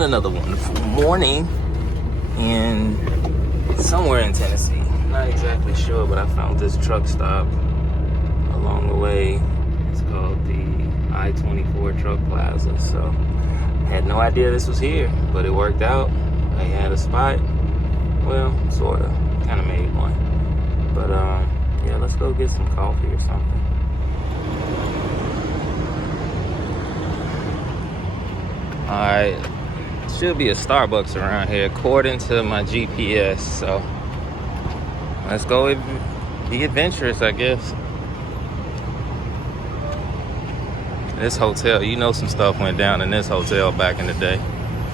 And another wonderful morning in somewhere in Tennessee. Not exactly sure, but I found this truck stop along the way. It's called the I-24 Truck Plaza. So had no idea this was here, but it worked out. I had a spot. Well, sort of. Kind of made one. But yeah, let's go get some coffee or something. Alright, should be a Starbucks around here according to my GPS, so let's go be adventurous, I guess. This hotel, you know, some stuff went down in this hotel back in the day.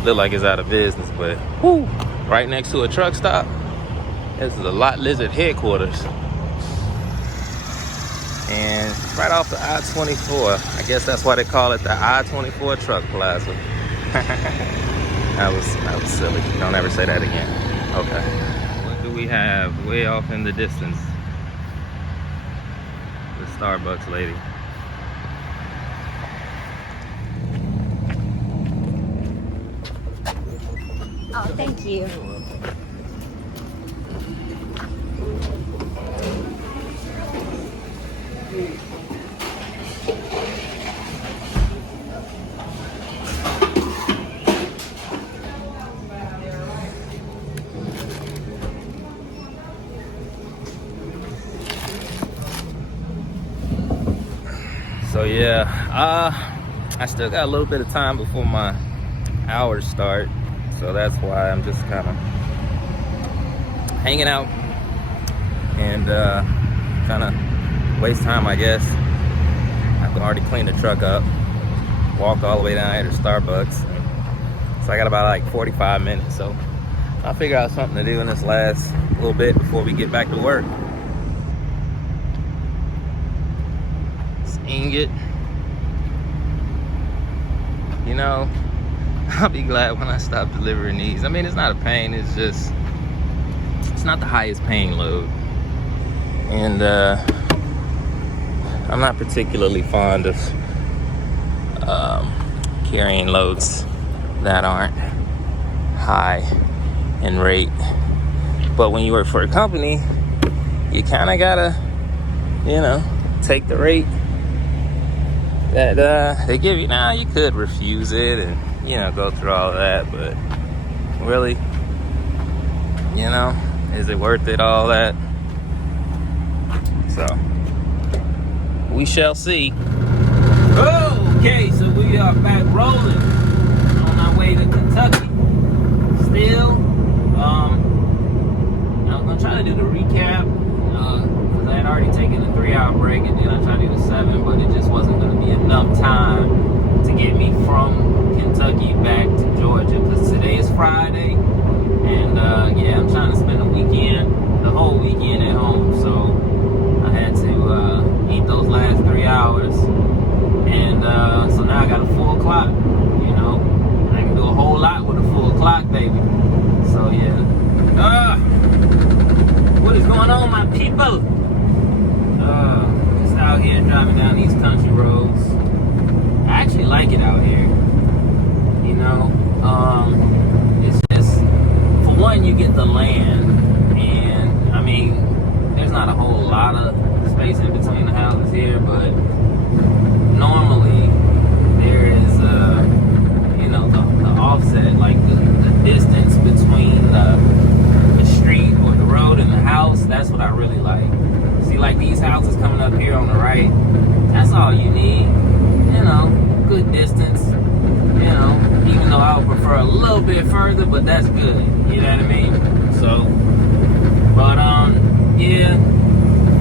Look like it's out of business, but whoo, right next to a truck stop. This is a Lot Lizard headquarters. And right off the I-24. I guess that's why they call it the I-24 Truck Plaza. That was silly. Don't ever say that again. Okay. What do we have way off in the distance? The Starbucks lady. Oh, thank you. So yeah, I still got a little bit of time before my hours start, so that's why I'm just kind of hanging out and trying to waste time, I guess. I've already cleaned the truck up, walked all the way down here to Starbucks, so I got about like 45 minutes, so I'll figure out something to do in this last little bit before we get back to work. Ingot, you know, I'll be glad when I stop delivering these. I mean, it's not a pain, it's just, it's not the highest paying load. And I'm not particularly fond of carrying loads that aren't high in rate. But when you work for a company, you kind of gotta, you know, take the rate that they give you. Now you could refuse it and, you know, go through all of that, but really, you know, is it worth it, all that? So we shall see. Okay, so we are back rolling on our way to Kentucky. Still, I'm gonna try to do the recap, because I had already taken a 3-hour break, and then I tried to do the 7, but it just wasn't going to be enough time to get me from Kentucky back to Georgia, because today is Friday, and yeah, I'm trying to spend the whole weekend at home, so I had to eat those last 3 hours, and so now I got a full clock. You know, I can do a whole lot with a full clock, baby. So yeah. What is going on, my people? Just out here driving down these country roads. I actually like it out here. You know, it's just, for one, you get the land, and I mean, there's not a whole lot of space in between the houses here, but normally there is, you know, the offset, like the distance between the street or the road and the house. That's what I really like. See, like these houses coming up here on the right, that's all you need. You know, good distance. You know, even though I would prefer a little bit further, but that's good. You know what I mean? So, but yeah,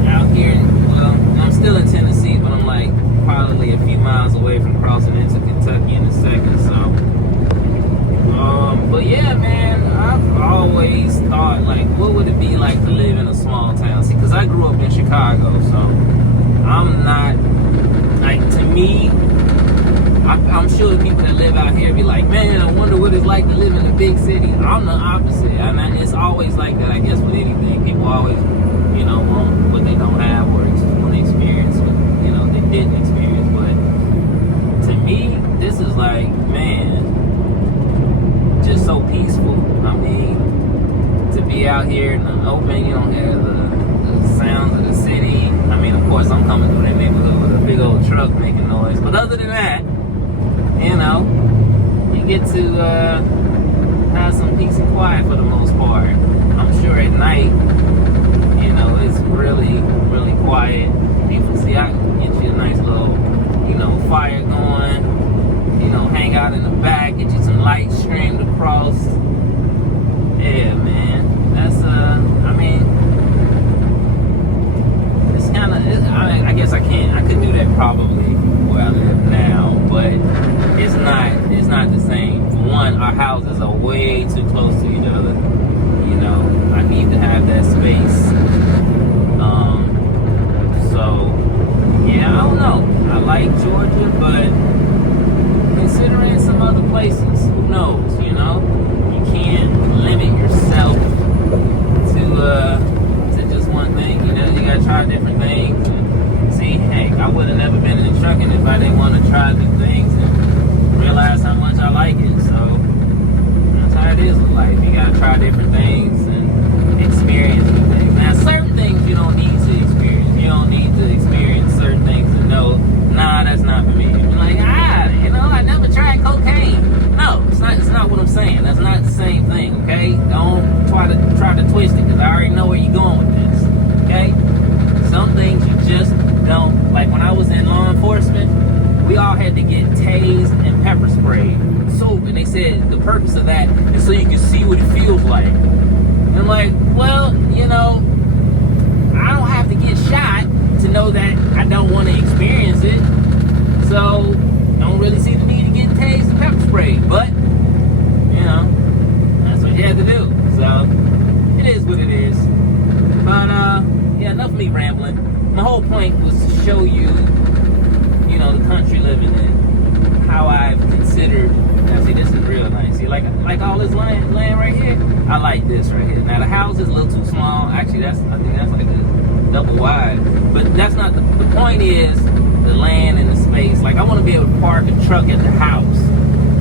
out here, well, I'm still in Tennessee, but I'm like probably a few miles away from crossing into Kentucky in a second. So, but yeah, man, I've always thought, like, what would it be like to live in a small town? See, because I grew up in Chicago, so I'm not, like, to me, I'm sure the people that live out here be like, man, I wonder what it's like to live in a big city. I'm the opposite. I mean, it's always like that, I guess, with anything. People always, you know, want what they don't have or want to experience what, you know, they didn't experience. But to me, this is like, man, out here in the open, you don't hear the sounds of the city. I mean, of course, I'm coming through that neighborhood with a big old truck making noise. But other than that, you know, you get to have some peace and quiet for the most part. I'm sure at night, you know, it's really, really quiet. People see, I can get you a nice little, you know, fire going, you know, hang out in the back, get you some light streamed across. Yeah, man, that's, I mean, it's kind of, I guess I could do that probably where I live now, but it's not the same. For one, our houses are way too close to each other. You know, I need to have that space. So, yeah, I don't know. I like Georgia, but considering some other places, who knows, you know? You can't limit yourself to just one thing. You know, you gotta try different things. And see, heck, I would have never been in trucking if I didn't want to try new things and realize how much I like it. So that's how it is with life. You gotta try different things and experience new things. Now, certain things you don't need to experience. You don't need to experience certain things and know, nah, that's not for me. You're like, you know, I never tried cocaine. No, it's not what I'm saying. That's not the same thing, okay? Don't try to twist it, because I already know where you're going with this, okay? Some things you just don't. Like when I was in law enforcement, we all had to get tased and pepper sprayed. So, and they said the purpose of that is so you can see what it feels like. And I'm like, well, you know, I don't have to get shot to know that I don't want to experience it. So, don't really see the need to get tased and pepper sprayed. But, you know, that's what you had to do. So, it is what it is. But, yeah, enough of me rambling. My whole point was to show you, you know, the country living in, how I've considered. Now, see, this is real nice. See, like all this land right here, I like this right here. Now, the house is a little too small. Actually, I think that's like a double wide. But that's not the point. Is the land and the space. Like, I want to be able to park a truck at the house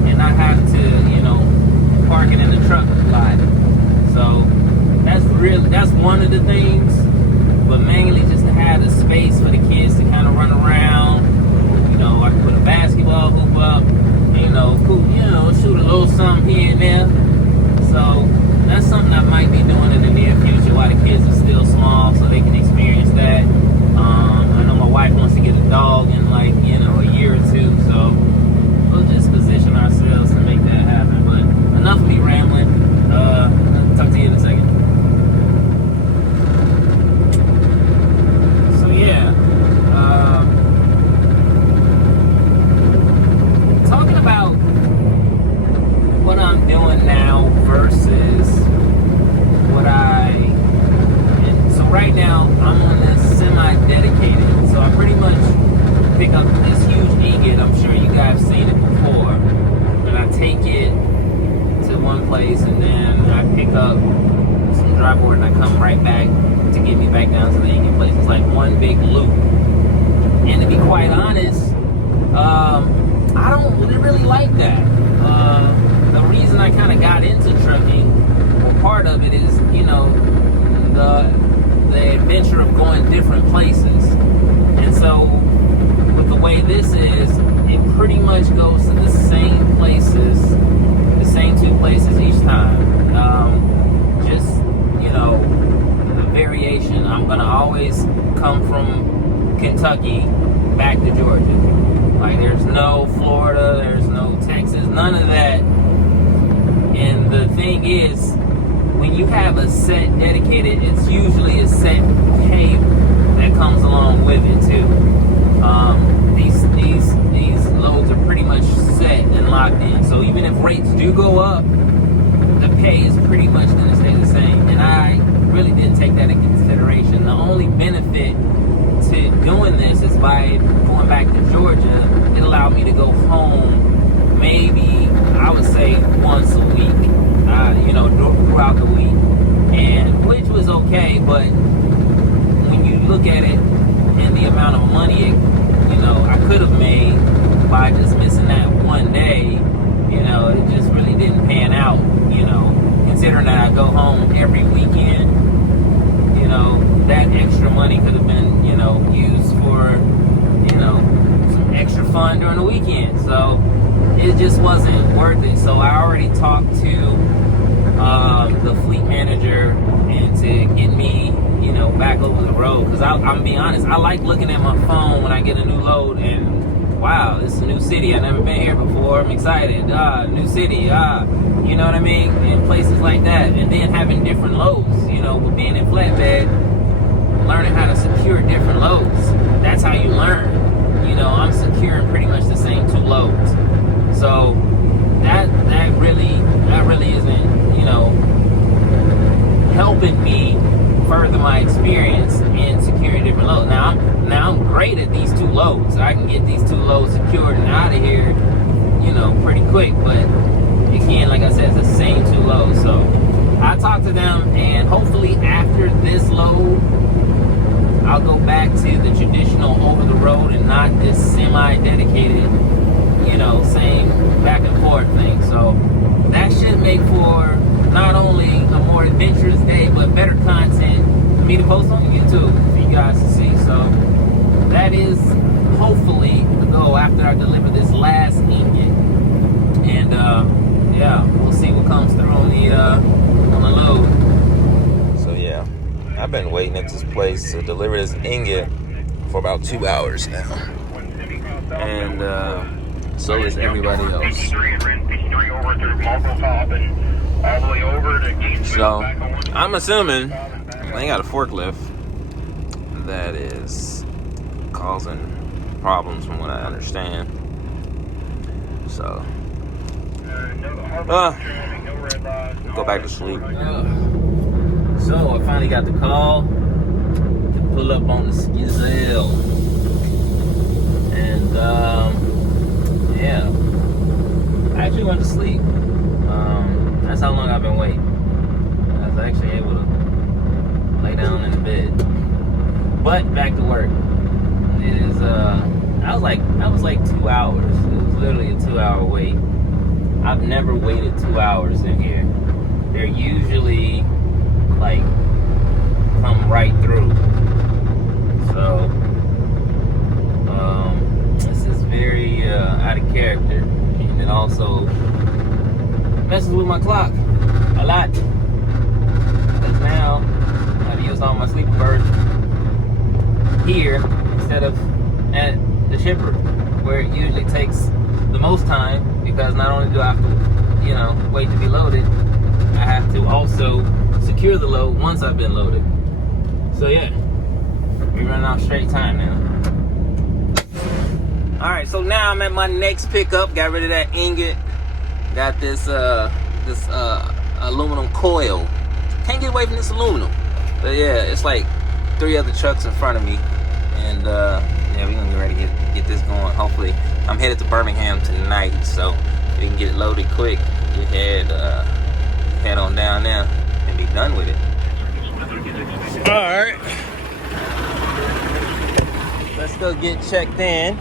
and not have to, you know, park it in the truck lot. So that's one of the things. But mainly just to have the space for the kids to kind of run around. You know, I can put a basketball hoop up. You know, cool, you know, shoot a little something here and there. So that's something I might be doing in the near future while the kids are still small, so they can experience that. I know my wife wants to get a dog in like, you know, a year or two, so we'll just position ourselves to make that happen. But enough of me rambling. I'll talk to you in a second. So yeah, talking about what I'm doing now versus what so right now I'm on this semi-dedicated, so I pretty much pick up this huge ingot. I'm sure you guys have seen it before, and I take it to one place and then I pick up some dry board and I come right back to get me back down to the ingot place. It's like one big loop. And to be quite honest, I don't really like that. The reason I kind of got into trucking, well, part of it is, you know, the adventure of going different places. And so with the way this is, it pretty much goes to the same places, the same two places each time. Just, you know, the variation. I'm gonna always come from Kentucky back to Georgia. Like, there's no Florida, there's no Texas, none of that. And the thing is, when you have a set dedicated, it's usually a set pay that comes along with it too. These loads are pretty much set and locked in. So even if rates do go up, the pay is pretty much going to stay the same. And I really didn't take that into consideration. The only benefit to doing this is by going back to Georgia, it allowed me to go home maybe, I would say, once a week, you know, throughout the week, and which was okay. But when you look at it and the amount of money, you know, I could have made by just missing that one day, you know, it just really didn't pan out, you know, considering that I go home every weekend. fun during the weekend. So it just wasn't worth it. So I already talked to the fleet manager and to get me, you know, back over the road. Because I'm being honest, I like looking at my phone when I get a new load and wow, this is a new city. I've never been here before. I'm excited. New city. You know what I mean? And places like that. And then having different loads, you know, with being in flatbed, learning how to secure different loads. That's how you learn. You know, I'm securing pretty much the same 2 loads. So that really isn't, you know, helping me further my experience in securing different loads. Now I'm great at these 2 loads. I can get these 2 loads secured and out of here, you know, pretty quick. But again, like I said, it's the same 2 loads. So I talked to them, and hopefully after this load, I'll go back to the traditional over the road and not this semi-dedicated, you know, same back and forth thing. So that should make for not only a more adventurous day, but better content for me to post on YouTube for you guys to see. So that is hopefully the goal after I deliver this last ingot. And yeah, we'll see what comes through on the load. So yeah, I've been waiting at this place to deliver this ingot for about 2 hours now. And so is everybody else. So I'm assuming they got a forklift that is causing problems from what I understand. So go back to sleep. So I finally got the call to pull up on the Skizzle. And yeah, I actually went to sleep. That's how long I've been waiting. I was actually able to lay down in the bed. But back to work. It is I was like 2 hours. It was literally a 2-hour wait. I've never waited 2 hours in here. They're usually like come right through. So this is very out of character, and it also messes with my clock a lot, because now I've used all my sleeper birds here instead of at the shipper, where it usually takes the most time, because not only do I have to, you know, wait to be loaded, I have to also secure the load once I've been loaded. So yeah, we're running off straight time now. All right, so now I'm at my next pickup. Got rid of that ingot. Got this aluminum coil. Can't get away from this aluminum. But yeah, it's like 3 other trucks in front of me, and yeah, we're gonna get ready to get this going. Hopefully, I'm headed to Birmingham tonight, so we can get it loaded quick. Head on down there and be done with it. All right, let's go get checked in.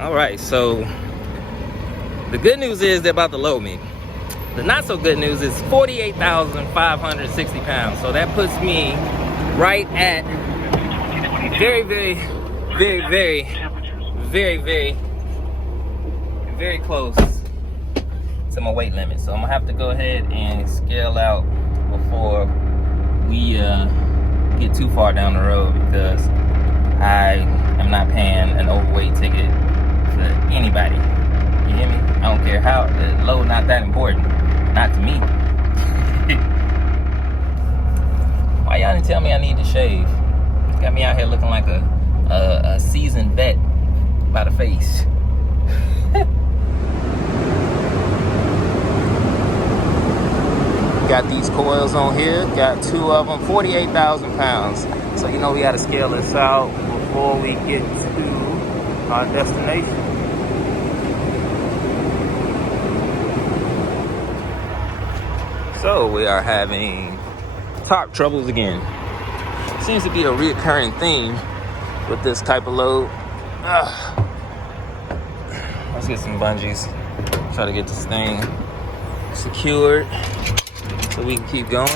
All right, so the good news is they're about to load me. The not so good news is 48,560 pounds. So that puts me right at very, very, very, very, very, very, very close to my weight limit. So I'm gonna have to go ahead and scale out before we get too far down the road, because I am not paying an overweight ticket for anybody. You hear me? I don't care how low, not that important. Not to me. Why y'all didn't tell me I need to shave? Got me out here looking like a seasoned vet by the face. Got these coils on here. Got 2 of them, 48,000 pounds. So you know we got to scale this out before we get to our destination. So we are having top troubles again. Seems to be a reoccurring theme with this type of load. Let's get some bungees. Try to get this thing secured so we can keep going.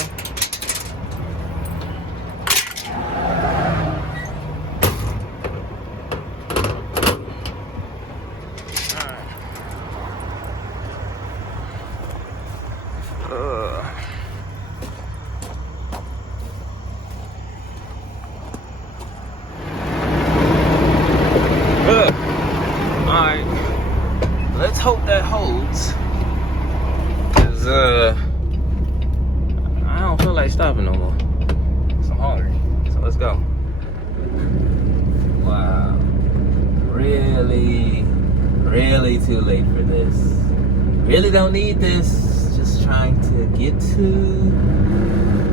Alright, let's hope that holds, because I don't feel like stopping no more. So I'm hungry, so let's go. Wow, really too late for this. Really don't need this. Just trying to get to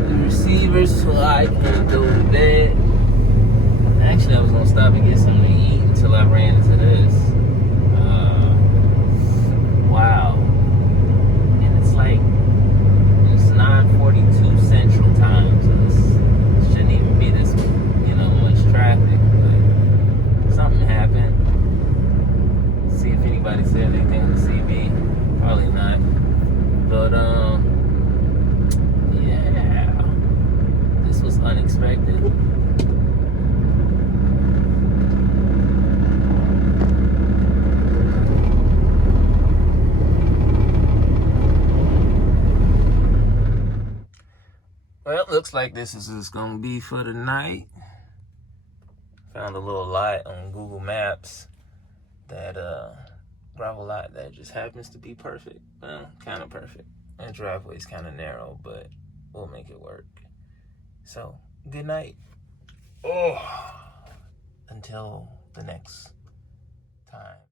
the receivers so I can go to bed. Actually, I was gonna stop and get something to eat until I ran into this. Wow. And it's like, it's 9:42 Central Time, so it shouldn't even be this, much traffic. But something happened. See if anybody said anything on the CB. Probably not. But yeah, this was unexpected. Well, looks like this is just gonna be for the night. Found a little lot on Google Maps, that gravel lot that just happens to be perfect. Well, kind of perfect. And driveway's kind of narrow, but we'll make it work. So, good night. Until the next time.